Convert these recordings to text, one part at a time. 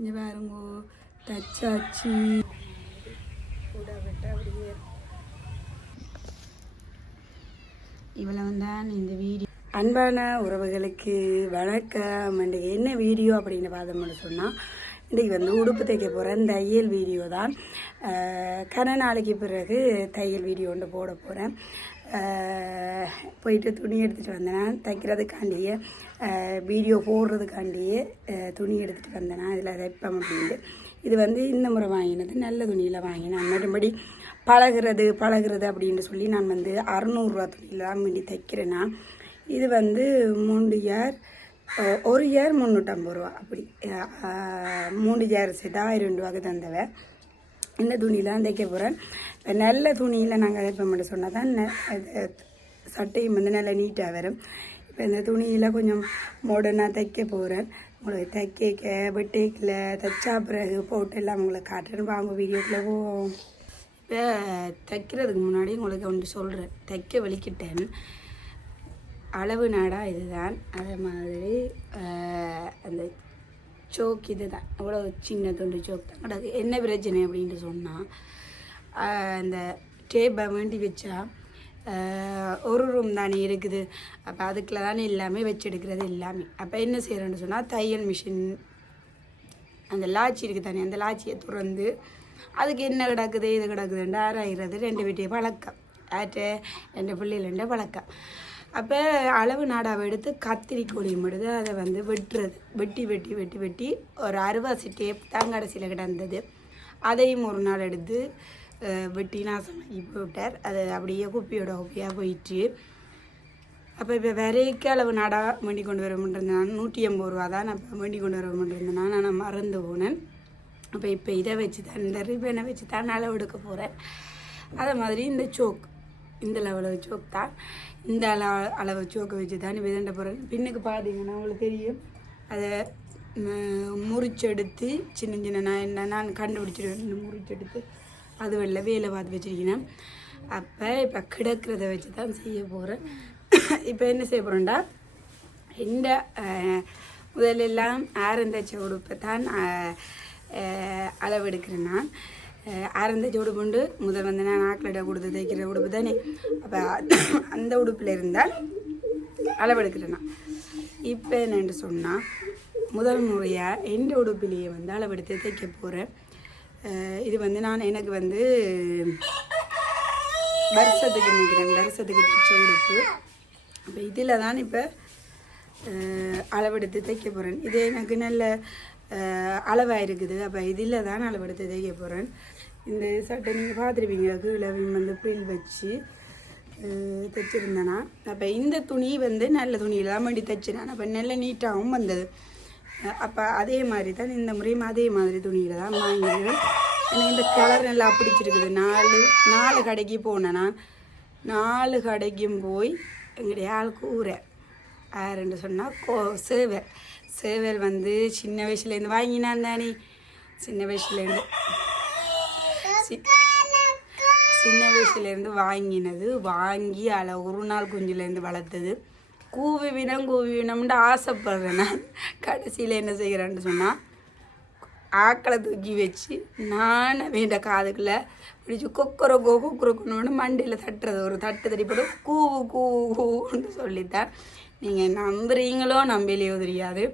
இங்கே பாருங்கோ தச்சாச்சி கூட விட்டு அப்படியே இவ்வளவு தான் இந்த வீடியோ. அன்பான உறவுகளுக்கு வணக்கம். இன்றைக்கு என்ன வீடியோ அப்படின்னு பார்த்தோம்னு சொன்னால், இன்றைக்கி வந்து உடுப்பு தைக்க போகிறேன். தையல் வீடியோ தான். கன நாளைக்கு பிறகு தையல் வீடியோ ஒன்று போட போகிறேன். போயிட்டு துணி எடுத்துகிட்டு வந்தேன் தைக்கிறதுக்காண்டியே, வீடியோ போடுறதுக்காண்டியே துணி எடுத்துகிட்டு வந்தேன். இதில் தைப்பேன் அப்படின்ட்டு. இது வந்து இந்த முறை வாங்கினது நல்ல துணியில் வாங்கினேன். மறுபடி பழகிறது அப்படின்னு சொல்லி நான் வந்து 600 துணியில் தான் வேண்டி தைக்கிறேன்னா. இது வந்து 3 இயர், ஒரு இயர் 350 ரூபா, அப்படி 3 இயர் சேர்த்து 1000 ரூபாய்க்கு தந்தவ. இந்த துணியில் தான் தைக்க போகிறேன். நல்ல துணியில் நாங்கள் தைப்போம் மட்டும் சொன்னால் தான் சட்டையும் வந்து நல்லா நீட்டாக வரும். இப்போ இந்த துணியில் கொஞ்சம் மாடர்னாக தைக்க போகிறேன். உங்களுக்கு தைக்க வெட்டேக்கில் தைச்சா பிறகு போட்டு எல்லாம் உங்களுக்கு காட்டுறேன். வாங்க வீடியோக்குள்ளே போவோம். இப்போ தைக்கிறதுக்கு முன்னாடி உங்களுக்கு ஒன்று சொல்கிறேன். தைக்க வலிக்கிட்டேன். அளவு நாடா இதுதான். அதே மாதிரி அந்த சோக் இது தான், அவ்வளோ சின்ன துண்டு சோக் தான் கிடக்கு. என்ன பிரச்சனை அப்படின்ட்டு சொன்னால், அந்த டேப்பை வேண்டி வச்சா ஒரு ரூம் தானே இருக்குது. அப்போ அதுக்குள்ள தானே எல்லாமே வச்செடுக்கிறது எல்லாமே. அப்போ என்ன செய்கிறேன்னு சொன்னால், தையல் மிஷின் அந்த லாச்சி இருக்குது தானே, அந்த லாச்சியை திறந்து அதுக்கு என்ன கிடக்குது இது கிடக்குதுண்டு ஆராயிறது 2 வீட்டையும் பழக்கம். ரெண்டு பிள்ளைகள பழக்கம். அப்போ அளவு நாடாவை எடுத்து கத்திரிக்கோழியும் எடுத்து அதை வந்து வெட்டி ஒரு அருவாசி டேப் தான் கடைசியில் கிடந்தது. அதையும் ஒரு நாள் எடுத்து வெட்டி நாசமாக்கி போட்டார். அது அப்படியே குப்பியாக போயிட்டு. அப்போ இப்போ வரைக்கும் அளவு நாடா வேண்டி கொண்டு வர முடியிருந்தேன். 180 ரூபா தான் நான் இப்போ வேண்டி கொண்டு வர முடியிருந்தேன். நான் மறந்து போனேன். அப்போ இப்போ இதை வச்சு தான், இந்த ரிப்பனை வச்சு தான் அளவு எடுக்க போகிறேன். அதே மாதிரி இந்த சோக், இந்த லெவலில் சோக் தான், இந்த அளவு சோக்கை வச்சு தான் விதண்ட போகிறேன். பின்னுக்கு பார்த்தீங்கன்னா உங்களுக்கு தெரியும், அதை முறிச்செடுத்து சின்ன நான் கண்டுபிடிச்சிடுவேன். முறிச்செடுத்து அது வெளில வேலை பார்த்து வச்சுருக்கேன். அப்போ இப்போ கிடக்கிறத வச்சு தான் செய்ய போகிறேன். இப்போ என்ன செய்ய போகிறேன்டா, இந்த முதலெல்லாம் ஆரந்தச்ச உடுப்பை தான் அளவெடுக்கிறேன். நான் ஆரந்தச்ச உடுப்பு உண்டு. முதல் வந்து நான் ஆக்களிட கொடுத்து தைக்கிற உடுப்பு தானே. அப்போ அந்த உடுப்பில் இருந்தால் அளவெடுக்கிறேன் நான். இப்போ என்னென்று சொன்னால், முதல் முறையாக எந்த உடுப்பிலேயே வந்து அளவெடுத்து தைக்க போகிறேன். இது வந்து எனக்கு வந்து வருஷத்துக்கு தைச்ச உடுப்பு. அப்போ இதில் தான் இப்போ அளவெடுத்து தைக்க போகிறேன். இது எனக்கு நல்ல அளவாக இருக்குது. அப்போ இதில் தான் அளவெடுத்து தைக்க போகிறேன். இந்த சட்டை நீங்கள் பார்த்துருப்பீங்க, கீழே வந்து ப்ரில் வச்சு தைச்சிருந்தேன்னா. அப்போ இந்த துணி வந்து நல்ல துணியில் தான் வேண்டி தைச்சினேன். அப்போ நல்ல நீட்டாகவும் வந்தது. அப்போ அதே மாதிரி தான் இந்த முறையும் அதே மாதிரி துணியில் தான் வாங்கிடுவேன். எனக்கு இந்த கலர் நல்லா பிடிச்சிருக்குது. 4 கடைக்கு போனேன். நான் 4 கடைக்கும் போய் எங்களுடைய ஆள் கூரை யாருன்னு சொன்னால் சேவல் வந்து சின்ன வயசுலேருந்து வாங்கினான் தானே. சின்ன வயசுலேருந்து வாங்கி ஒரு நாள் குஞ்சுலேருந்து வளர்த்தது. கூவி வினம்னு ஆசைப்படுறேன். நான் கடைசியில் என்ன செய்கிறேன்னு சொன்னால், ஆக்களை தூக்கி வச்சு நான் வேண்ட காதுக்குள்ளே பிடிச்சி கொக்கரொன்னு மண்டியில் தட்டுறது. ஒரு தட்டு தட்டி போட்டு கூவுன்னு சொல்லித்தான். நீங்கள் நம்புறீங்களோ நம்பலையோ தெரியாது.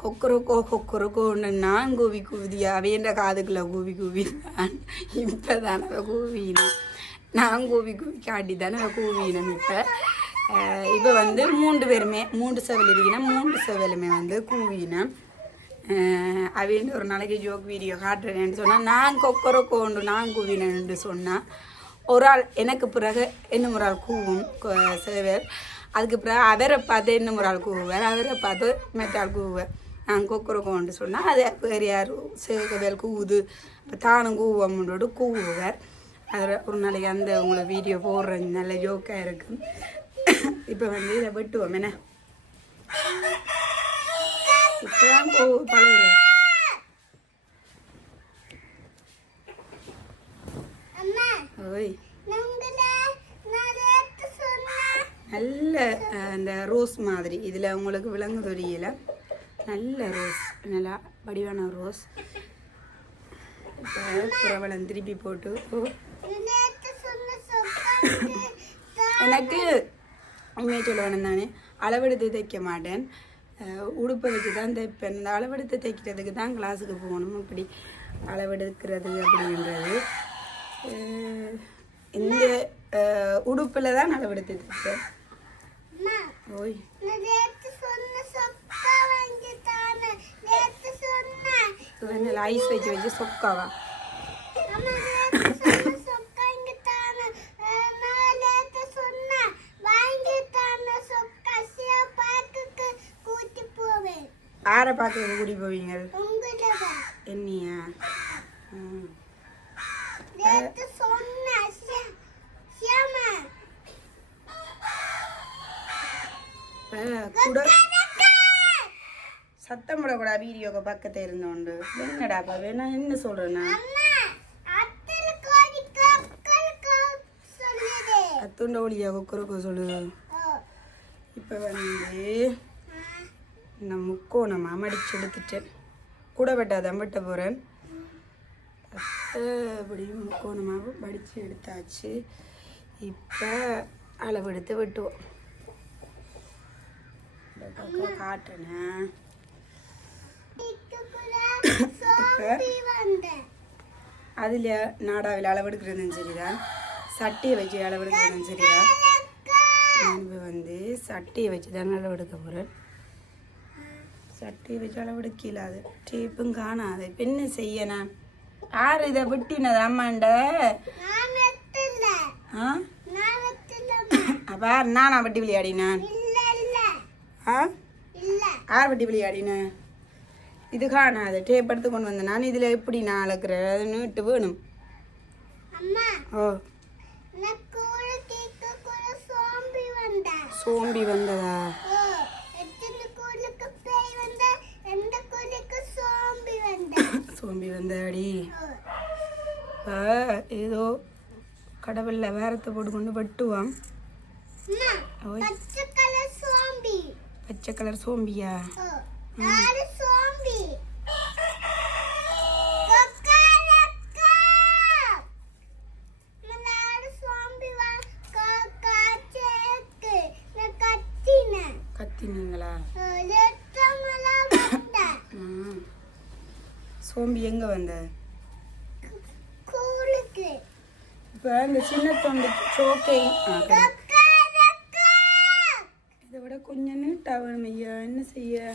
கொக்கரொன்னு நான் கூவிதியா வேண்ட காதுக்குள்ளே கூவிதான். இப்போ தானே கூவினேன். நான் கூவி காட்டி தானே கூவினேன். இப்போ வந்து 3 பேருமே 3 செவல் இருக்கீங்கன்னா 3 செவலுமே வந்து கூவினேன். அப்படின்னு ஒரு நாளைக்கு ஜோக் வீடியோ காட்டுறேன்னு சொன்னால், நான் கொக்கரொண்டு நான் கூவினேன்னு சொன்னால், ஒரு ஆள் எனக்கு பிறகு இன்னும் ஒரு ஆள் கூவும் சேவல். அதுக்கு பிறகு அவரை பார்த்து இன்னும் ஒரு ஆள் கூவுவார். அவரை பார்த்து மெட்டால் கூவுவார். நான் கொக்கரொண்டு சொன்னால் அது வேறு யாரும் சேவல் கூவுது, இப்போ தானும் கூவோம்னோடு கூவுவார். அதில் ஒரு நாளைக்கு அந்த உங்களை வீடியோ போடுறது நல்ல ஜோக்காக இருக்கும். இப்போ வந்து இதை வெட்டுவோம். என்ன இப்போதான் பழகுறேன். ஓய் நல்ல அந்த ரோஸ் மாதிரி இதில் உங்களுக்கு விலங்கு தெரியல. நல்ல ரோஸ், நல்லா வடிவான ரோஸ். இப்போ புறவளம் திருப்பி போட்டு எனக்கு உண்மையை சொல்லுவேன் தானே, அளவெடுத்து தைக்க மாட்டேன், உடுப்பை வச்சு தான் தைப்பேன். இந்த அளவெடுத்து தைக்கிறதுக்கு தான் கிளாஸுக்கு போகணும். இப்படி அளவெடுக்கிறது அப்படின்றது இந்த உடுப்பில் தான் அளவெடுத்து தைப்பேன். ஓய் ஐஸ் வச்சு வச்சு சொக்காவா? ஆரை பார்க்க கூடி போவீங்க? என்னையா? கூட சத்தம் போடக்கூடா. வீடியோக்கு பக்கத்தை இருந்தோண்டு என்னடாப்பா வேணா என்ன சொல்றேன்னா அத்துண்ட ஒளியா கொக்கருக்க சொல்லு. இப்போ வந்து நான் முக்கோணமாக மடிச்சு எடுத்துட்டேன். கூட வெட்டாதான் வெட்ட போகிறேன். அப்படியும் முக்கோணமாக மடித்து எடுத்தாச்சு. இப்போ அளவெடுத்து வெட்டுவோம். இந்த பக்கம் காட்டுனேன். அதில் நாடாவில் அளவெடுக்கிறதும் சரிதான், சட்டியை வச்சு அளவெடுக்கிறதும் சரிதான். இப்போ வந்து சட்டியை வச்சு தான் அளவெடுக்க போகிறேன். சட்டியை வச்சு அளவெடுக்கல, அது டேப்பும் காணாது. இப்போ என்ன செய்யணும்? யார் இதை விட்டினது? அம்மாண்ட அப்போ நானா வட்டி விளையாடினேன்? யார் வட்டி விளையாடினேன்? இது காணாது. டேப் எடுத்து கொண்டு வந்தேன் நான். இதில் எப்படி நான் அளக்குறேன்? அது நீட்டு வேணும். ஓ சோம்பி வந்ததா? சோம்பி வந்தாடி. ஏதோ கடவுள்ல வேறத்தை போட்டு கொண்டு வெட்டுவான். பச்சை கலர் சோம்பியா? கத்தினீங்களா? சோம்பி எங்க வந்த? இப்போ இந்த சின்ன தொண்டு சோக்கை இதை விட கொஞ்சம் நீட்டாக வேணும் ஐயா. என்ன செய்ய?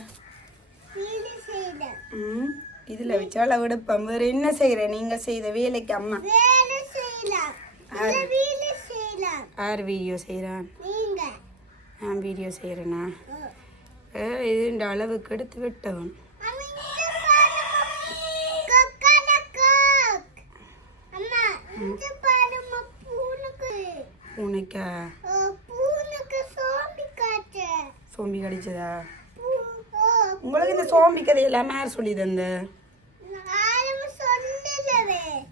இதில் வச்சால் விடுப்பேன். வேறு என்ன செய்கிறேன்? நீங்கள் செய்த வேலைக்கு அம்மா யார் வீடியோ செய்கிறான்? நான் வீடியோ செய்கிறேண்ணா. இது இந்த அளவுக்கு எடுத்து விட்டவன். பூனைக்கா? சோம்பி கடிச்சதா? உங்களுக்கு இந்த சோம்பி கதை எல்லாமே யார் சொல்லி தந்த?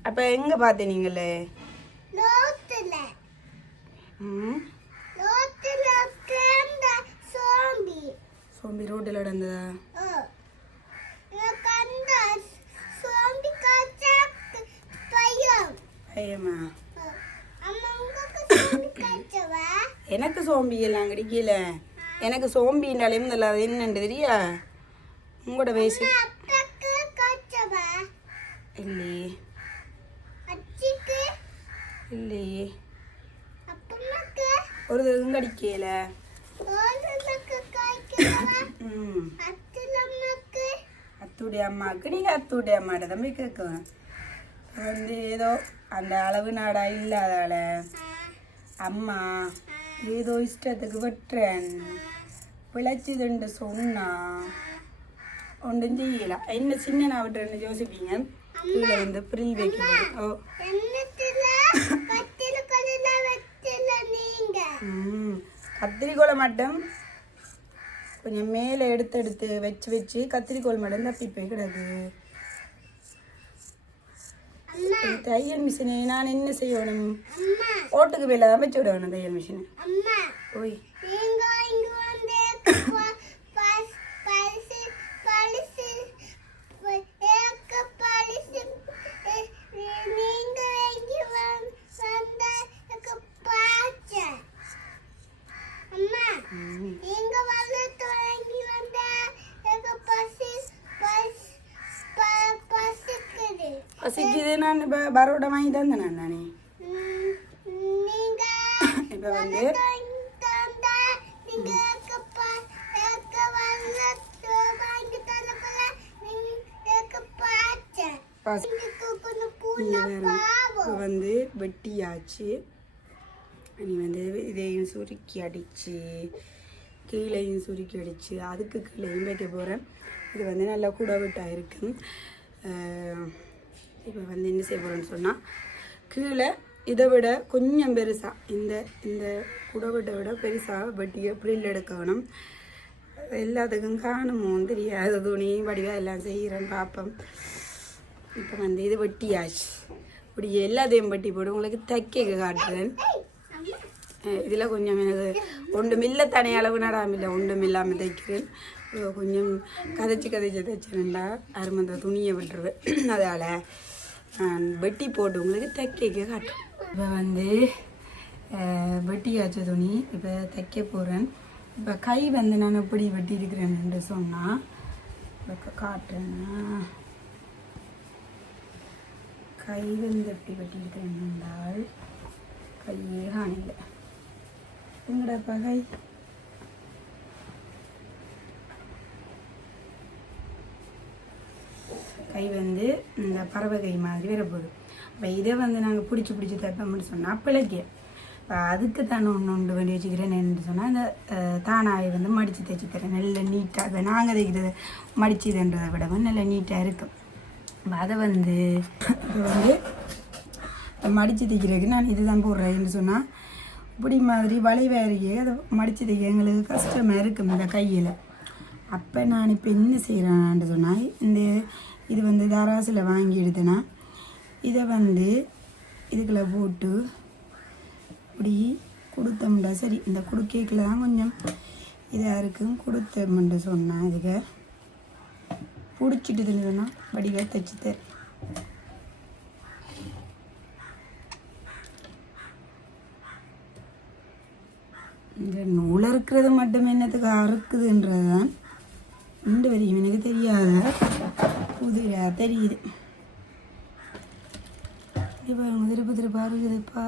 அப்ப எங்க பார்த்த நீங்களே? சோம்பி ரோட்டில் நடந்ததா? பயமா? எனக்கு சோம்பி எல்லாம் கிடைக்கல. எனக்கு சோம்பின்னாலே முதல்ல அது என்னன்னு தெரியா? உங்களோட வயசு இல்லையே. இல்லையே, ஒரு இதுவும் கடிக்கல. அத்துடைய அம்மாவுக்கு நீங்கள் அத்துடைய அம்மாட்ட தான் போய் கேட்கணும். வந்து ஏதோ அந்த அளவு நாடா இல்லாதால அம்மா ஏதோ இஷ்டத்துக்கு வெட்டுறேன் பிழைச்சிதுண்டு சொன்னா ஒன்றும் செய்யலாம். என்ன சின்ன நான் விட்டுறேன்னு யோசிப்பீங்க. கீழே வந்து பிரில் வைக்கணும். ஓ கத்திரிக்கோலை மட்டும் கொஞ்சம் மேலே எடுத்து வச்சு கத்திரிக்கோள் மட்டும் தப்பி போய் கிடக்கு. தையல் மிஷினை நான் என்ன செய்யணும்? ஓட்டுக்கு மேலே தான் வச்சு விடணும் தையல் மிஷினை. ஓய் பசிக்குது. நான் இப்போ பரோட்டா வாங்கி தந்தேன் நானே. இப்போ வந்து இப்போ வந்து வெட்டியாச்சு. நீ வந்து இதையும் சுருக்கி அடித்து கீழையும் சுருக்கி அடித்து அதுக்கு கீழையும் வைக்க போகிறேன். இது வந்து நல்லா குடவிட்டாக இருக்கும். இப்போ வந்து என்ன செய்ய போகிறேன்னு சொன்னால் கீழே இதை விட கொஞ்சம் பெருசாக இந்த இந்த குடவிட்டை விட பெருசாக வெட்டியை ப்ரில் எடுக்கணும். எல்லாத்துக்கும் காணுமோ தெரியாது, துணி வடிவாக எல்லாம் செய்கிறேன் பார்ப்போம். இப்போ வந்து இது வெட்டியாச்சு. இப்படி எல்லாத்தையும் வெட்டி போட்டு உங்களுக்கு தைக்க காட்டுறேன். இதில் கொஞ்சம் எனக்கு ஒன்றும் இல்லை, தனி அளவு நடாமில்லை, ஒன்றும் இல்லாமல் தைக்கிறேன். கொஞ்சம் கதைச்சி தைச்சிருந்தா அருமந்த துணியை விட்டுருவேன். அதால் நான் வெட்டி போட்டு உங்களுக்கு தைக்க காட்டுறேன். இப்போ வந்து வெட்டியாச்ச துணி இப்போ தைக்க போகிறேன். இப்போ கை வந்து நான் எப்படி வெட்டி இருக்கிறேன்னு சொன்னால் இப்போ காட்டுறேன்னா கை வந்து எப்படி வெட்டி இருக்கிறேன் என்றால் கையே காணில்லை. எங்கடாப்பா கை? கை வந்து இந்த பறவை கை மாதிரி வரப்போகுது. இப்போ இதை வந்து நாங்கள் பிடிச்சி தைப்போம்னு சொன்னால் பிழைக்க அதுக்கு தான் ஒன்று வேண்டி வச்சுக்கிறேன். என்னென்னு சொன்னால் இந்த தானாயை வந்து மடித்து தைச்சி தரேன் நல்ல நீட்டாக. இப்போ நாங்கள் தைக்கிறது மடிச்சுதுன்றதை விடவும் நல்ல நீட்டாக இருக்கும். அதை வந்து இப்போ வந்து மடித்து தைக்கிறதுக்கு நான் இது தான் போடுறேன்னு சொன்னால் இப்படி மாதிரி வளைவாரியே அதை மடித்து தைக்க எங்களுக்கு கஷ்டமாக இருக்கும் இந்த கையில். அப்போ நான் இப்போ என்ன செய்கிறேன்னு சொன்னால் இது வந்து தராசில் வாங்கி எடுத்தேன்னா இதை வந்து இதுக்குள்ளே போட்டு இப்படி கொடுத்தோம்டா சரி. இந்த குடுக்கைக்குள்ள தான் கொஞ்சம் இதாக இருக்கும். கொடுத்தோம்னு சொன்னால் இதுக்கு பிடிச்சிட்டு சொன்னால் வடிவாக தைச்சி தரேன். இந்த நூல் அறுக்கிறது மட்டும் என்னத்துக்கு அறுக்குதுன்றது தான் இந்த வரையும் எனக்கு தெரியாத புதிராக தெரியுது. இப்போ திருப்பா இருக்குதுப்பா.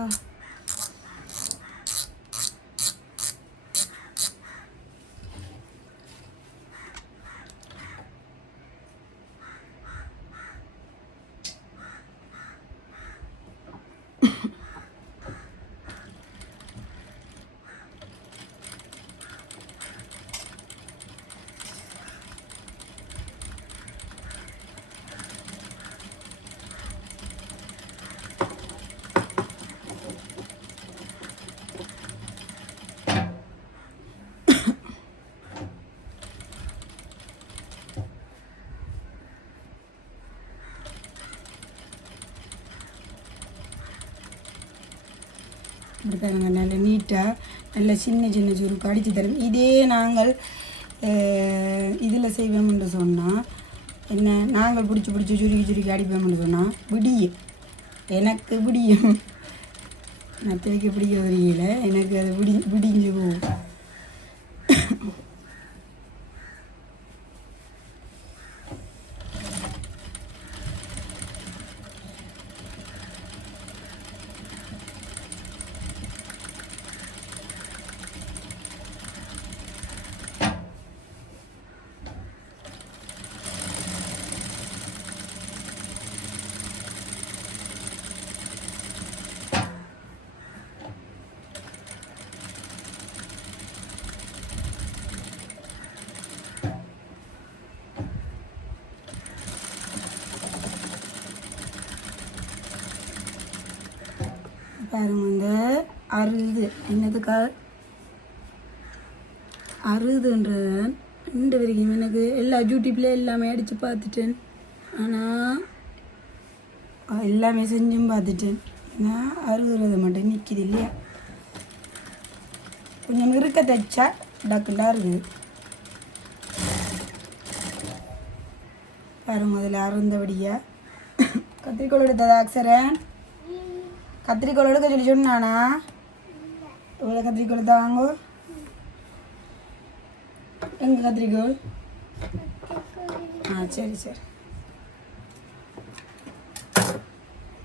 இப்படி பாருங்க நல்ல நீட்டாக நல்ல சின்ன சுருக்கு அடித்து தரும். இதே நாங்கள் இதில் செய்வோம்னு சொன்னால் என்ன நாங்கள் பிடிச்சி சுருக்கி அடிப்போம்னு சொன்னால் விடியும். எனக்கு விடியும். மற்றவைக்கு பிடிக்க தெரியல, எனக்கு அது விடிஞ்சு போகும். பாருங்க இந்த அறுது என்னதுக்காக அறுதுன்றது ரெண்டு வரைக்கும் எனக்கு எல்லா யூடியூப்ல எல்லாமே அடித்து பார்த்துட்டேன். ஆனால் எல்லாமே செஞ்சும் பார்த்துட்டேன். நான் அறுதுறது மட்டும் நிற்கிது இல்லையா. கொஞ்சம் இருக்க தைச்சா டக்குண்டா இருக்குது. பாருங்க அதில் அருந்தபடியா கத்திரிக்கோள் எடுத்ததா அக்சரன் கத்திரிக்கோள் எடுக்க சொல்லி சொன்னானா? இவ்வளோ கத்திரிக்கோள் தாங்கோ. எங்கே கத்திரிக்கோள்? சரி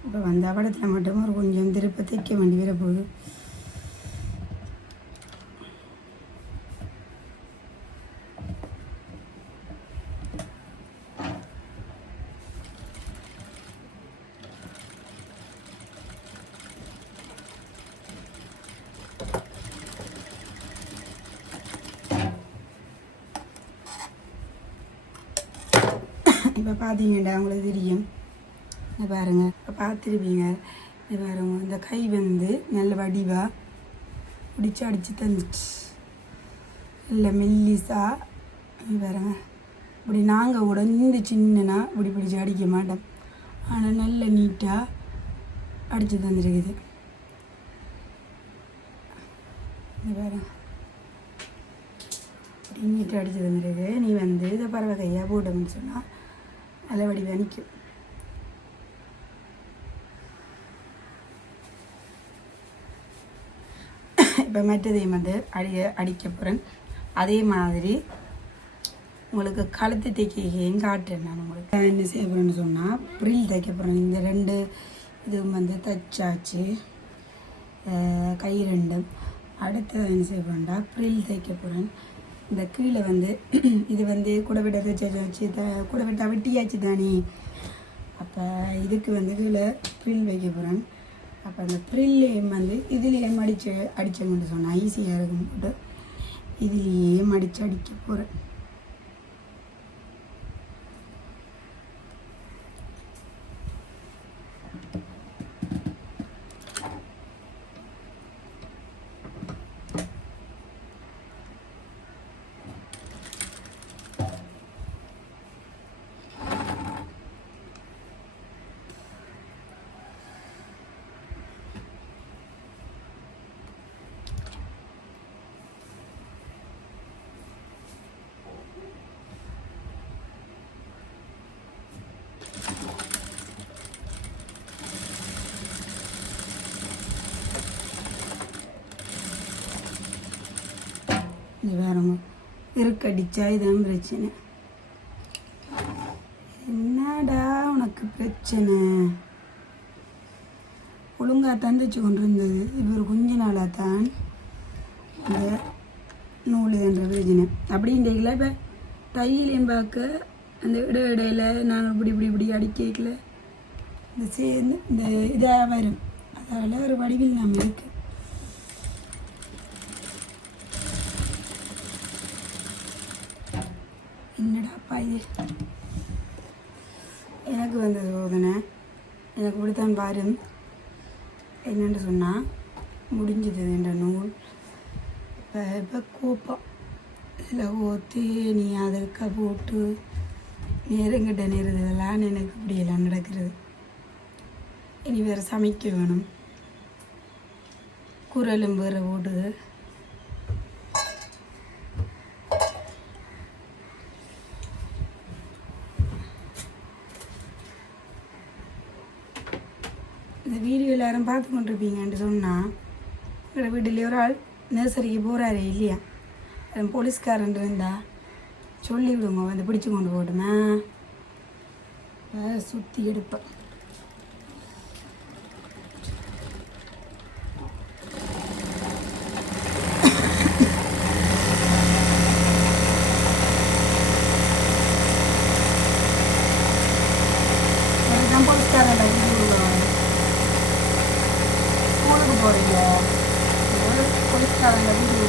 இப்போ வந்த படத்தில் மட்டும் ஒரு கொஞ்சம் திருப்ப தைக்க வேண்டி வர போகுது. இப்போ பார்த்தீங்கன்னா உங்களுக்கு தெரியும், பாருங்கள், இப்போ பார்த்துருப்பீங்க. பாருங்க, இந்த கை வந்து நல்ல வடிவாக பிடிச்சி அடித்து தந்துச்சு, இல்லை மெல்லிசா. பாருங்க, இப்படி நாங்கள் கூட இந்த சின்னனா இப்படி பிடிச்சி அடிக்க மாட்டோம், ஆனால் நல்ல நீட்டாக அடித்து தந்துருக்குது. பாருங்க, இப்படி நீட்டாக அடித்து தந்துருக்கு. நீ வந்து இதை பறவை கையாக போட்டோம்னு சொன்னால் நல்ல வடிவாக நிற்கும். இப்போ மற்றதையும் வந்து அடிக்க போகிறேன். அதே மாதிரி உங்களுக்கு கழுத்து தைக்கையும் காட்டுறேன். நான் உங்களுக்கு என்ன செய்ய போகிறேன்னு சொன்னால் ப்ரில் தைக்க போகிறேன். இந்த 2 இதுவும் வந்து தைச்சாச்சு, கை 2. அடுத்து என்ன செய்ய போகிறேன்டா ப்ரில் தைக்க போகிறேன். இந்த கீழே வந்து இது வந்து கூடவிட்ட தைச்சாச்சு, கூடவிட்டா வெட்டியாச்சு தானே. அப்போ இதுக்கு வந்து கீழே ப்ரில் வைக்க போகிறேன். அப்போ அந்த ப்ரில்லையும் வந்து இதுலேயும் அடித்தோம்னு சொன்னால் ஈஸியாக இருக்கும் போட்டு இதுலேயும் அடிக்க போகிறேன். இது வேறங்க இருக்கடிச்சா இதான் பிரச்சனை. என்னடா உனக்கு பிரச்சனை? ஒழுங்காக தந்துச்சு கொண்டு இருந்தது, இவர் கொஞ்ச நாளாக தான் இந்த நூல் என்ற பிரச்சனை. அப்படின்றீங்களா? இப்போ தையிலையும் பார்க்க அந்த இடையில நாங்கள் இப்படி அடிக்கல இந்த சேர்ந்து இந்த இதாக வரும், அதால் ஒரு வடிவில் நாம் இருக்கு. என்னடாப்பா இது எனக்கு வந்த சோதனை, எனக்கு இப்படித்தான் பாரு. என்னென்னு சொன்னால் முடிஞ்சது என்ற நூல். இப்போ கோப்பம் இதில் ஊற்றி நீ அதற்க போட்டு நேரங்கிட்ட நேரதெல்லாம் எனக்கு இப்படியெல்லாம் நடக்கிறது. இனி வேறு சமைக்க வேணும், குரலும் வேறு ஓடுது. இந்த வீடியோ எல்லோரும் பார்த்து கொண்டிருப்பீங்கன்ட்டு சொன்னால் எங்களோட வீட்டிலே ஒரு ஆள் நர்சரிக்கு போகிறாரே இல்லையா, போலீஸ்காரன் இருந்தால் சொல்லிவிடுங்க, வந்து பிடிச்சி கொண்டு போட்டுமே சுற்றி எடுப்பேன். போலீஸ்காரன் ஸ்கூலுக்கு போகிறீங்க, போலீஸ்காரங்க வீடியோ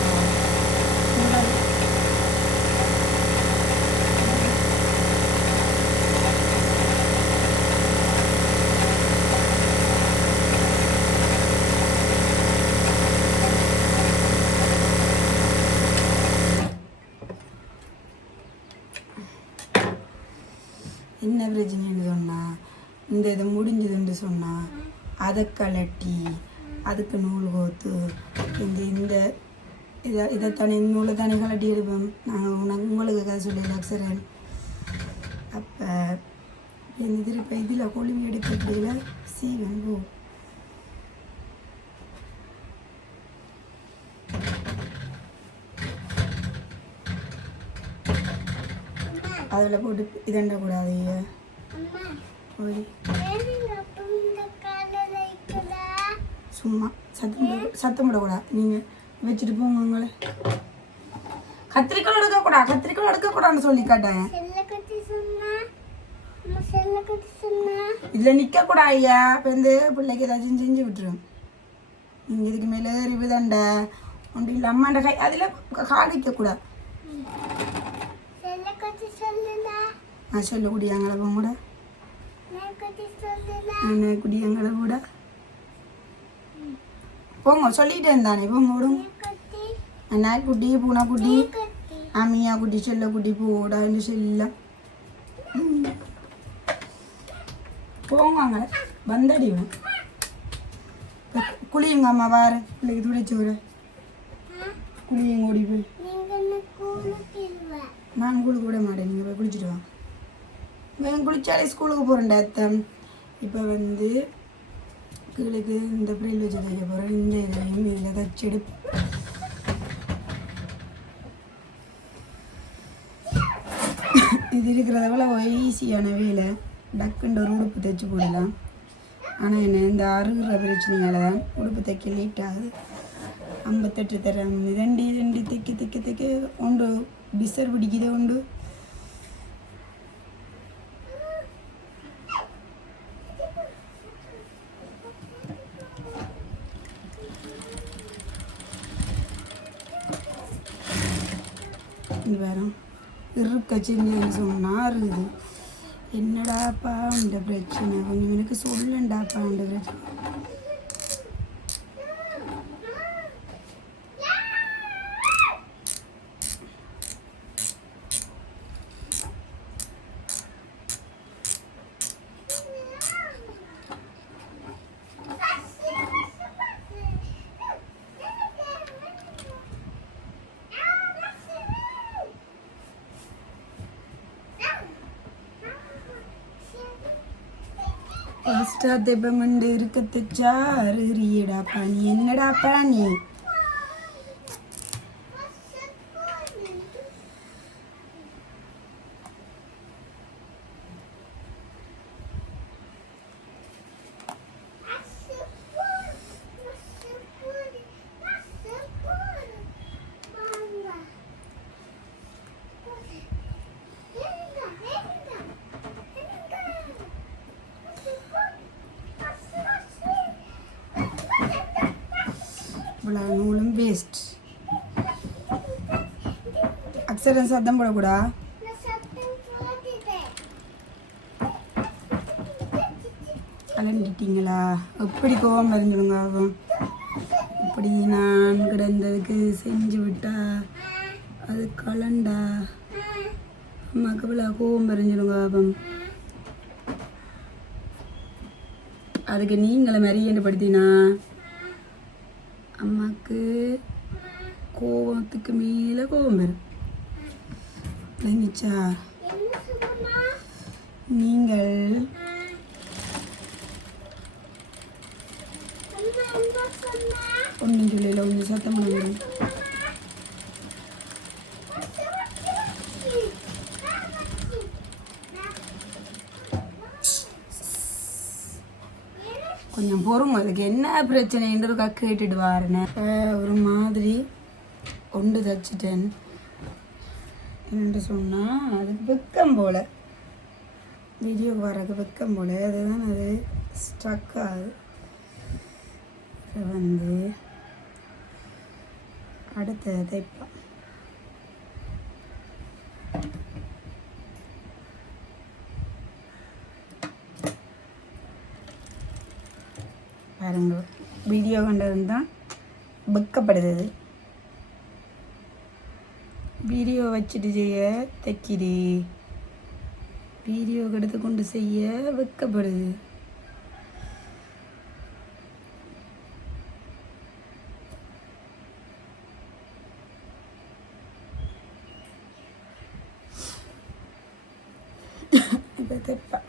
என்ன பிரச்சனைன்னு சொன்னால் இந்த இது முடிஞ்சதுன்னு சொன்னால் அதை கலட்டி அதுக்கு நூல் கோத்து இந்த இதை தானே நூலை தானே கலட்டி எடுப்போம். நாங்கள் உங்களுக்கு கதை சொல்லி லக்ஸரன். அப்போ இந்த திருப்ப இதில் கொழுவி எடுக்கிறதுல சீவன் போ அதில் போட்டு இதண்டக்கூடாது. போய் சும்மா சத்தம் விடக்கூடாது. நீங்கள் வச்சுட்டு போங்க உங்களை. கத்திரிக்காய் எடுக்கக்கூடாது, கத்திரிக்காய் எடுக்கக்கூடாதுன்னு சொல்லி காட்டேன். இதில் நிற்கக்கூடாது ஐயா. இப்போ இந்த பிள்ளைக்கு ஏதாச்சும் செஞ்சு விட்டுரும். நீங்கள் இதுக்கு மேலே ரிவுதாண்ட ஒன்று இல்லை அம்மாண்ட கை அதில் காதிக்கக்கூடாது. நான் சொல்ல குடியாங்கள கூட குடியாங்கள கூட போங்க சொல்லிட்டேன் தானே. போங்க விடுங்க. நாய்க்குட்டி பூனைக்குட்டி அம்மியா குட்டி செல்ல குட்டி போடான்னு சொல்ல போங்க. வந்தடிவேன் குளியுங்க அம்மா வார பிள்ளைக்கு துடைச்சி விட குளியுங்க ஓடி போய். நான் குளிக்க விட மாட்டேன். நீங்கள் போய் குளிச்சுட்டு வாங்க. குளிச்சாலே ஸ்கூலுக்கு போகிறேன்டா அத்தம். இப்போ வந்து கீழுக்கு இந்த பிரில் வச்சு தைக்க போகிறேன். இந்த இதையும் இதில் தச்செடு. இது இருக்கிறத விட ஈஸியான வேலை. டக்குன்ற ஒரு உடுப்பு தைச்சி போடலாம். ஆனால் என்ன இந்த அறுகிற பிரச்சனையால் தான் உடுப்பு தைக்க லேட் ஆகுது. 58 தரம் ரெண்டு தைக்க ஒன்று பிசர் பிடிக்குது. உண்டு இது வேறு இருக்கச்சின்னு சொன்னால் இருக்குது. என்னடாப்பா இந்த பிரச்சனை கொஞ்சம் எனக்கு சொல்லண்டாப்பா இந்த பிரச்சனை. ஃபஸ்ட்டாக தெப்பம் கொண்டு இருக்க தைச்சா அருகிடாப்பா நீ. என்னடாப்பா நீ நூலும் வேஸ்ட். அக்ஷரம் சத்தம் போடக்கூடா. கலண்டிட்டீங்களா? எப்படி கோவம் அறிஞ்சிடுங்க ஆகும். இப்படி நான் கிடந்ததுக்கு செஞ்சு விட்டா அது கலண்டா அம்மாக்கு பிள்ளை கோவம் அறிஞ்சிடுங்க ஆகும். அதுக்கு நீங்களை மரியண்டப்படுத்தினா அம்மாவுக்கு கோவத்துக்கு மேலே கோவம் வரும். நினைச்சா நீங்கள் ஒன்றும் சொல்லல. ஒன்று சத்தம் பண்ண கொஞ்சம் பொறுங்க. அதுக்கு என்ன பிரச்சனைன்றதுக்கா கேட்டுட்டு வாருன்னு ஒரு மாதிரி ஒன்று தச்சிட்டேன். என்னென்று சொன்னால் அதுக்கு வெக்கம் போல் வீடியோக்கு வர்றது வெக்கம் போல் அதுதான் அது ஸ்டக் ஆகுது. வந்து அடுத்த தைப்பேன். பாருங்க வீடியோ கண்டது தான் வெக்கப்படுது. வீடியோ வச்சுட்டு செய்ய தைக்கிது, வீடியோ எடுத்து கொண்டு செய்ய வெக்கப்படுது. இப்போ தைப்பேன்.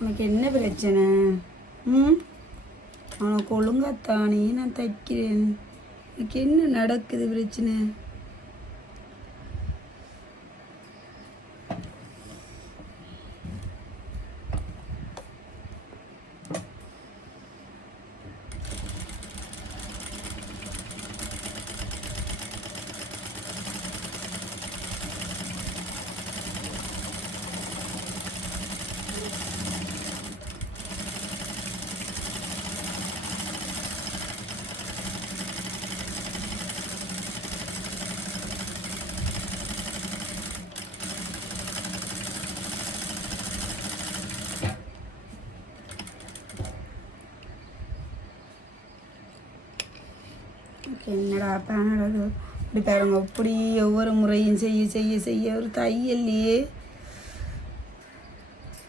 உனக்கு என்ன பிரச்சனை? உனக்கு ஒழுங்காத்தானே நான் தைக்கிறேன். எனக்கு என்ன நடக்குது பிரச்சனை? என்னடா பேனடா இப்படி பாருங்க, இப்படி ஒவ்வொரு முறையும் செய்ய செய்ய செய்ய ஒரு தையல்லையே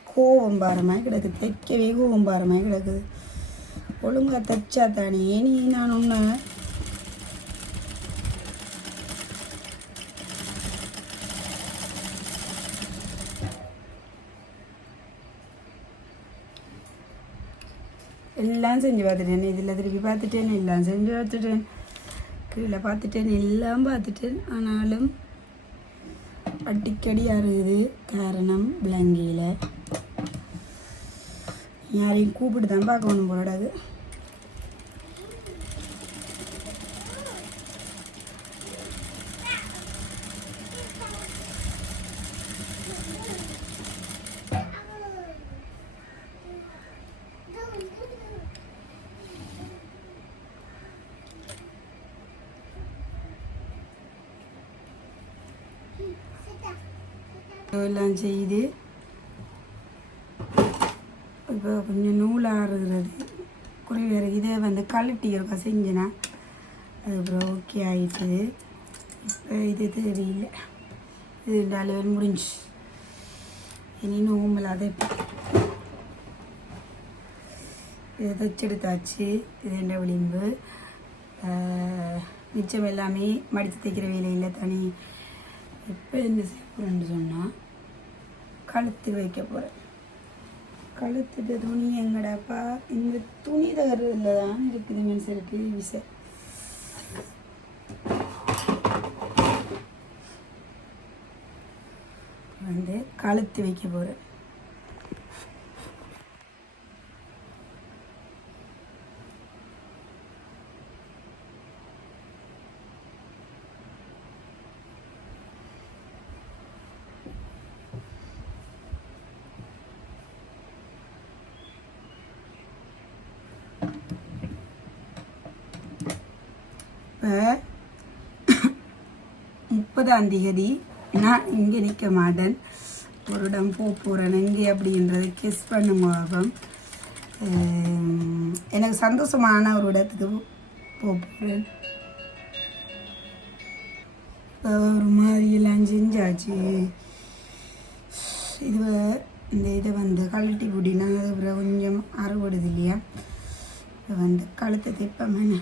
கோவம் பாரமாக கிடக்குது. தைக்கவே கோவம் பாரமாக கிடக்குது. ஒழுங்காக தைச்சா தானே நீ நான் ஒன்று எல்லாம் செஞ்சு பார்த்துட்டேன். இதில் திருப்பி பார்த்துட்டேன், எல்லாம் செஞ்சு பார்த்துட்டேன், கீழே பார்த்துட்டேன், எல்லாம் பார்த்துட்டேன். ஆனாலும் அடிக்கடி அறுகுது. காரணம் விளங்கியில் யாரையும் கூப்பிட்டு தான் பார்க்கணும் போடாது. எல்லாம் செய்து இப்போ கொஞ்சம் நூலாறுகிறது குறைவேறு. இதை வந்து கழட்டி இருக்கா செஞ்சேன்னா அதுக்கப்புறம் ஓகே ஆகிடுச்சு. இப்போ இது தேவையில்லை, இது அளவில் முடிஞ்சு. இனி நோம்பல் அதை இதை தைச்செடுத்தாச்சு. இது என்ன விளிம்பு. மிச்சம் எல்லாமே மடித்து தைக்கிற வேலையில் தனி. இப்போ என்ன செய்ய போகிறேன்னு சொன்னால் கழுத்து வைக்க போகிறேன். கழுத்துட்டு துணி எங்கடாப்பா, இந்த துணி தகரில் தான் இருக்குது மனுஷருக்கு விசை. வந்து கழுத்து வைக்க போகிறேன். இப்போ 30ஆம் தேதி நான் இங்கே நிற்க மாட்டேன், ஒரு இடம் போகிறேன். எங்கே அப்படின்றத கெஸ் பண்ணுங்க. எனக்கு சந்தோஷமான ஒரு இடத்துக்கு போகிறேன். இப்போ ஒரு மாதிரி எல்லாம் செஞ்சாச்சு. இந்த இதை வந்து கழட்டி விடினா அது கொஞ்சம் அறுபடுது இல்லையா. இப்போ வந்து கழுத்தை தைப்பேன்.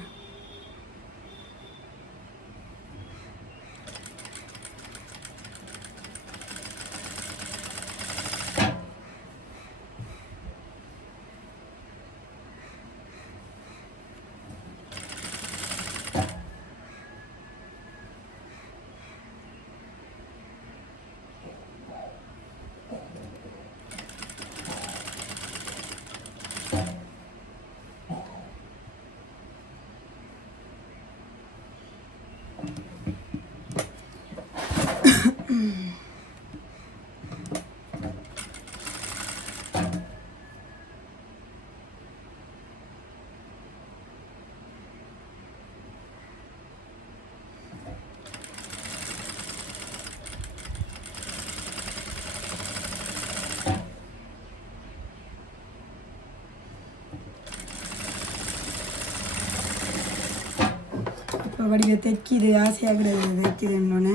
இப்போ வடிவை தைக்கிது, ஆசையாக கிடையாது தைக்கிதுன்னொன்னே.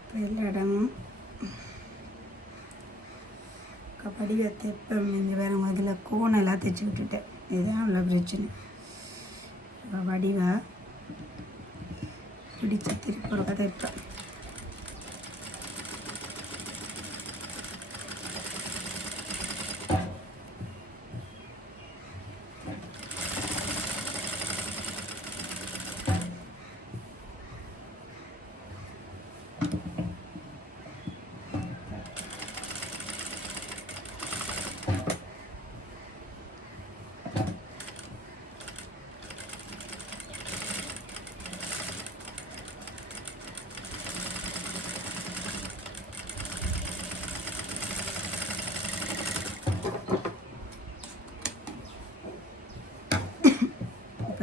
இப்போ எல்லா இடமும் வடிவை தைப்பேன். இங்கே வேறு இதில் கோணெல்லாம் தைச்சி விட்டுட்டேன். இதுதான் உள்ள பிரச்சனை. இப்போ வடிவை பிடிச்சி திருப்பி ஒரு தைப்பேன்.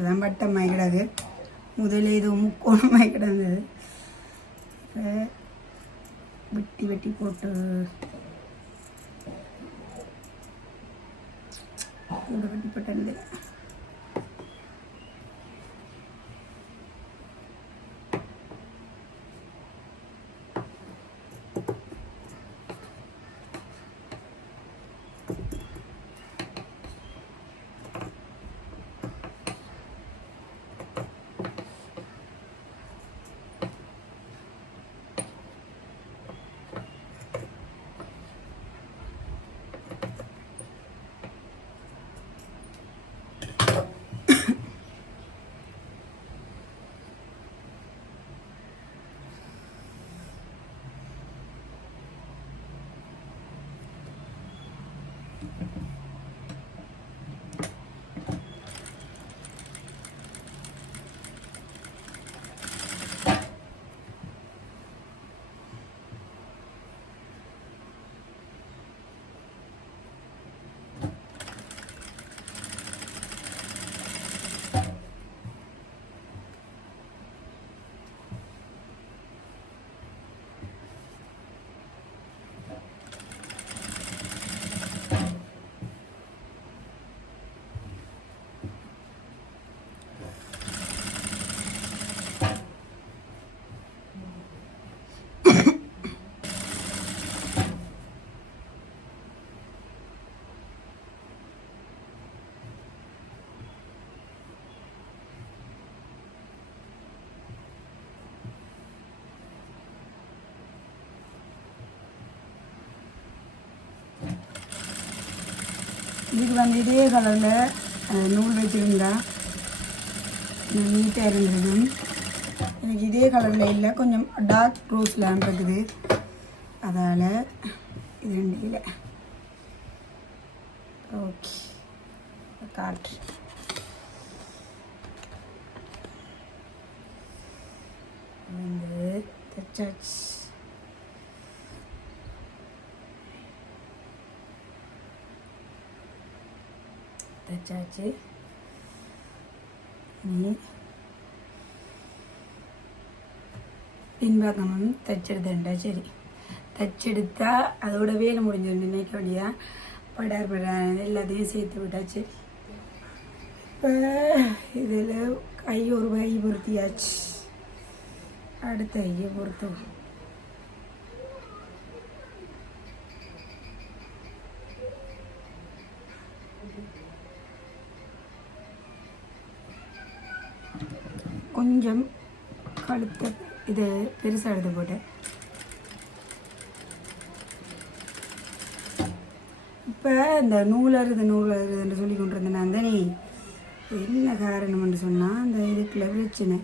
தான் வட்டமாகி கிடக்கு. முதல்ல இது முக்கோணமாகி கிடந்தது. வெட்டி வெட்டி போட்டு வெட்டி போட்டு இதுக்கு வந்து இதே கலரில் நூல் வச்சுருந்தா நீட்டாக இருந்தது. எனக்கு இதே கலரில் இல்லை, கொஞ்சம் டார்க் ரோஸ்லாம் இருக்குது. அதால் இது ரெண்டு இல்லை. ஓகே, காட்டு வந்து தச்சாச்சு. தச்சாச்சு. நீ பின்பக்கமும் தைச்செடுத்தேன்டா. சரி, தைச்செடுத்தா அதோட வேலை முடிஞ்சது. நினைக்க வேண்டியதான். படார் எல்லாத்தையும் சேர்த்து விட்டாச்சு. இப்போ இதில் கை ஒரு கை பொருத்தியாச்சு. அடுத்த கையை பொருத்தும். கொஞ்சம் கழுத்தை இது பெருசாக எடுத்து போட்டேன். இப்போ இந்த நூலறுதுன்னு சொல்லி கொண்டு இருந்தேன். அந்த நீ என்ன காரணம்னு சொன்னால் அந்த இதுக்குள்ள பிரச்சனை.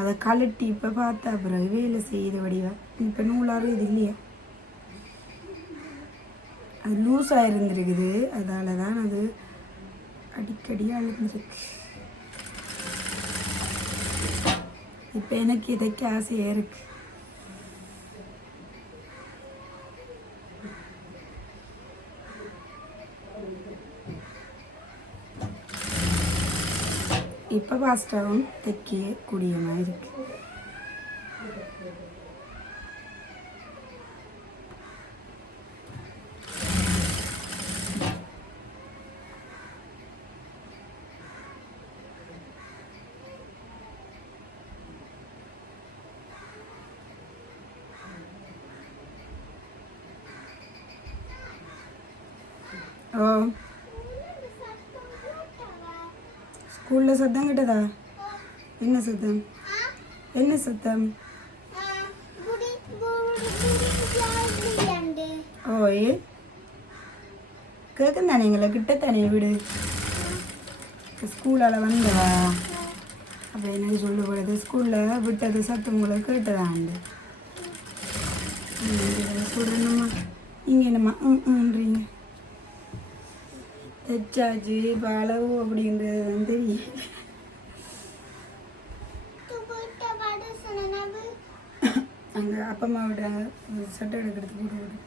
அதை கழட்டி இப்போ பார்த்தா பிறகு வேலை செய்யுது வடிவா. இப்போ நூலாறு இது இல்லையா, அது லூஸாக இருந்திருக்குது. அதால் தான் அது அடிக்கடி அழுந்துருக்கு. இப்போ எனக்கு இதைக்க ஆசையாக இருக்கு. இப்போ ஃபாஸ்ட்டாகவும் தைக்கக்கூடிய மாதிரி இருக்கு. ஓ, ஸ்கூலில் சத்தம் கிட்டதா? என்ன சத்தம்? என்ன சத்தம்? ஓய், கேட்கும் தானே, எங்களை கிட்டத்தானே வீடு. ஸ்கூலால் வந்தவா அப்போ என்னன்னு சொல்லப்படுது. ஸ்கூலில் விட்டது சத்தம் உங்களை கேட்டதாண்டு சொல்கிறேன்னம்மா. நீங்கள் என்னம்மா தைச்சாச்சு. இப்போ அளவு அப்படின்றது வந்து தெரியும். அங்கே அப்பம்மா விட்டாங்க சட்டை எடுக்கிறது போட்டு போட்டு.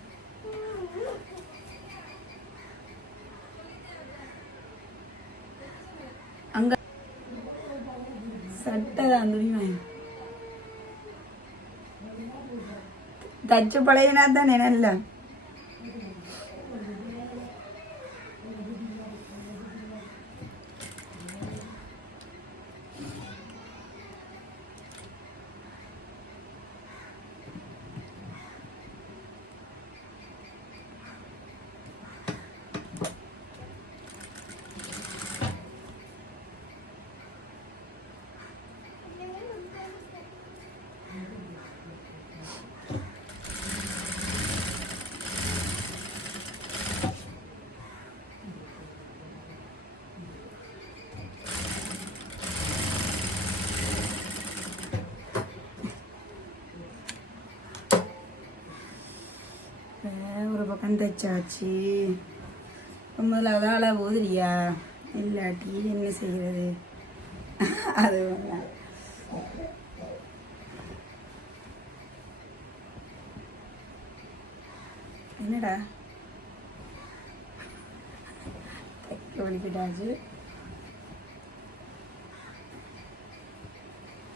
அங்கே தான் துணி வாங்கி தச்சு பழையனா தான் நினைல ஒரு பக்கம் தைச்சாச்சு முதல்ல அதால போதுரியா இல்லாட்டி என்ன செய்கிறது அது என்னடா தைக்க வலிக்கிட்டாச்சு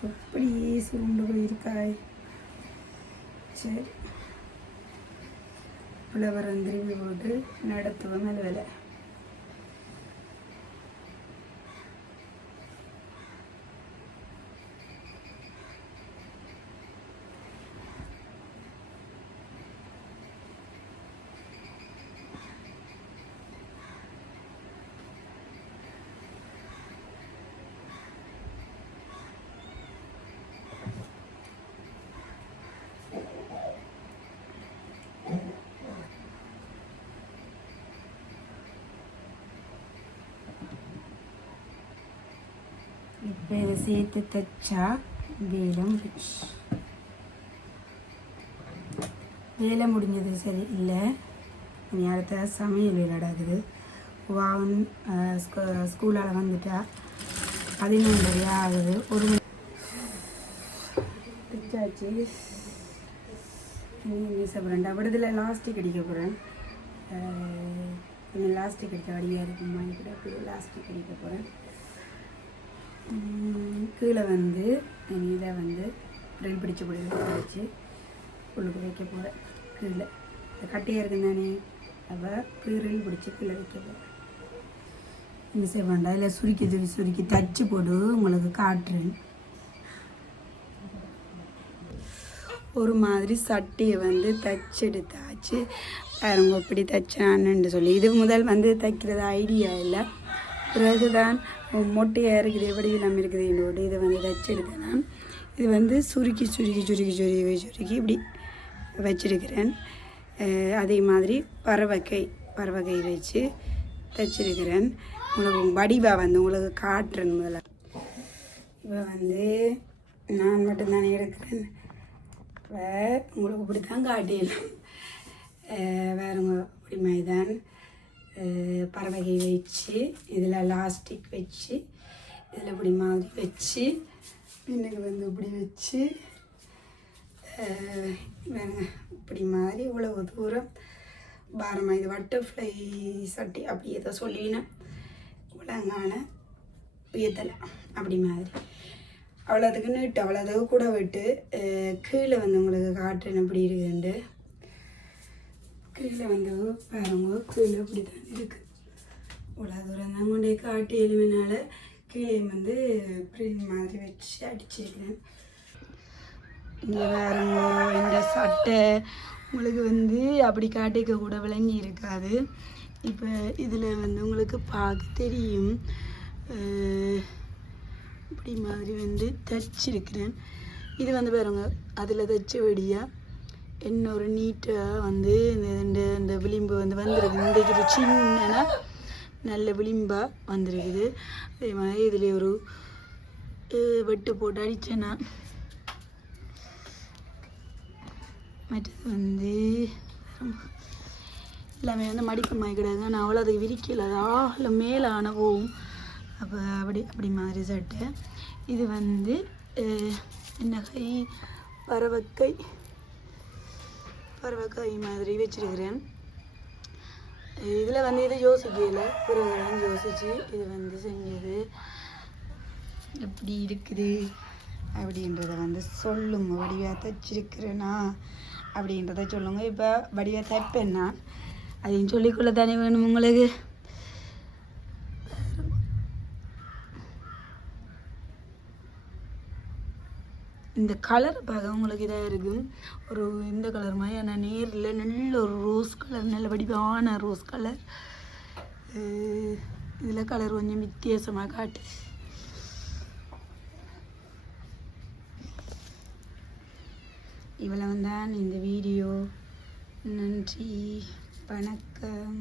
எப்படி சுருண்டு போயிருக்காய் சரி புலவரம் திரும்பி போட்டு நடத்துவோம் மேலே வேலை இப்போ இதை சேர்த்து தைச்சா வேலை முடிஞ்சது சரி இல்லை இனி அடுத்த சமையல் வேலை நடக்குது வாவன் ஸ்கூலால் வந்துட்டா 11:30 ஆகுது ஒரு தைச்சாச்சு வீச விடுதலை லாஸ்டிக் அடிக்க போகிறேன் கொஞ்சம் லாஸ்டிக் அடிக்க அடியாக இருக்குமா கூட அப்படியே லாஸ்டிக் அடிக்க போகிறேன் கீழே வந்து இதை வந்து ரெல் பிடிச்ச பொடியில் வச்சு உள்ளுக்கு வைக்க போகிறேன் கீழே கட்டையாக இருக்குன்னு தானே அப்போ கீழ் பிடிச்சி கீழே வைக்க போகிறேன் இந்த செய்வாண்டா இல்லை சுருக்கி தச்சு போட்டு உங்களுக்கு காட்டுறேன் ஒரு மாதிரி சட்டியை வந்து தச்செடுத்தாச்சு பாருங்க எப்படி தைச்சான்னு சொல்லி இது முதல் வந்து தைக்கிறது ஐடியா இல்லை பிறகுதான் மொட்டையாக இருக்குது எப்படி இல்லாமல் இருக்குது என்னோட இதை வந்து தைச்செடுத்தேன் நான் இது வந்து சுருக்கி இப்படி வச்சிருக்கிறேன் அதே மாதிரி பறவைக்கை வச்சு தைச்சிருக்கிறேன் உங்களுக்கு வடிவாக வந்து உங்களுக்கு காட்டுறேன் முதல்ல இப்போ வந்து நான் மட்டும்தானே எடுக்கிறேன் உங்களுக்கு இப்படி தான் காட்டிடலாம் வேறுங்க இப்படி மைதான் பறவைகை வச்சு இதில் லாஸ்டிக் வச்சு இதில் இப்படி மாதிரி வச்சு பின்னுக்கு வந்து இப்படி வச்சு வேறுங்க இப்படி மாதிரி இவ்வளவு தூரம் பாரமாக இது பட்டர்ஃப்ளை சட்டி அப்படி ஏதோ சொல்லினேன் இவ்வளோங்கான உயர்த்தலை அப்படி மாதிரி அவ்வளோதுக்கு நீட்டு அவ்வளோதுக்கு கூட விட்டு கீழே வந்து உங்களுக்கு காட்டுறேன் எப்படி இருக்குதுண்டு கீழே வந்து பாருங்க கீழே இப்படி தான் இருக்குது இவ்வளோ தூரம் தான் கொண்டே காட்டி எலுமினால கீழே வந்து பிரிண்ட் மாதிரி வச்சு அடிச்சிருக்கிறேன் இங்கே பாருங்க இந்த சட்டை உங்களுக்கு வந்து அப்படி காட்டிக்க கூட விளங்கி இருக்காது இப்போ இதில் வந்து உங்களுக்கு பார்க்க தெரியும் இப்படி மாதிரி வந்து தைச்சிருக்கிறேன் இது வந்து பாருங்க அதில் தைச்ச வெடியாக இன்னொரு நீட்டாக வந்து இந்த விளிம்பு வந்து வந்திருக்கு இந்த ஒரு சின்ன நல்ல விளிம்பாக வந்திருக்குது அதே மாதிரி இதில் ஒரு வெட்டு போட்டு அடித்தேன்னா மற்றது வந்து எல்லாமே வந்து மடிப்பு மாதிரி கிடையாது நான் அவ்வளோ அதை விரிக்கல இல்லை மேலே ஆன போகும் அப்போ அப்படி மாதிரி சட்டை இது வந்து என்ன கை பறவைக்காய் மாதிரி வச்சிருக்கிறேன் இதில் வந்து இதை யோசிக்கல பிறகு யோசிச்சு இது வந்து செஞ்சது எப்படி இருக்குது அப்படின்றத வந்து சொல்லுங்க. வடிவாக தைச்சிருக்கிறேனா அப்படின்றத சொல்லுங்க. இப்போ வடிவாக தைப்பேன் நான், அதையும் சொல்லிக்கொள்ள தானே வேணும் உங்களுக்கு. இந்த கலர் பார்க்க உங்களுக்கு இதாக இருக்கும், ஒரு இந்த கலர் மாதிரி. ஆனால் நேரில் நல்ல ஒரு ரோஸ் கலர், நல்ல வடிவான ரோஸ் கலர். இதில் கலர் கொஞ்சம் வித்தியாசமாக காட்டுது. இவ்வளவு தான் இந்த வீடியோ. நன்றி, வணக்கம்.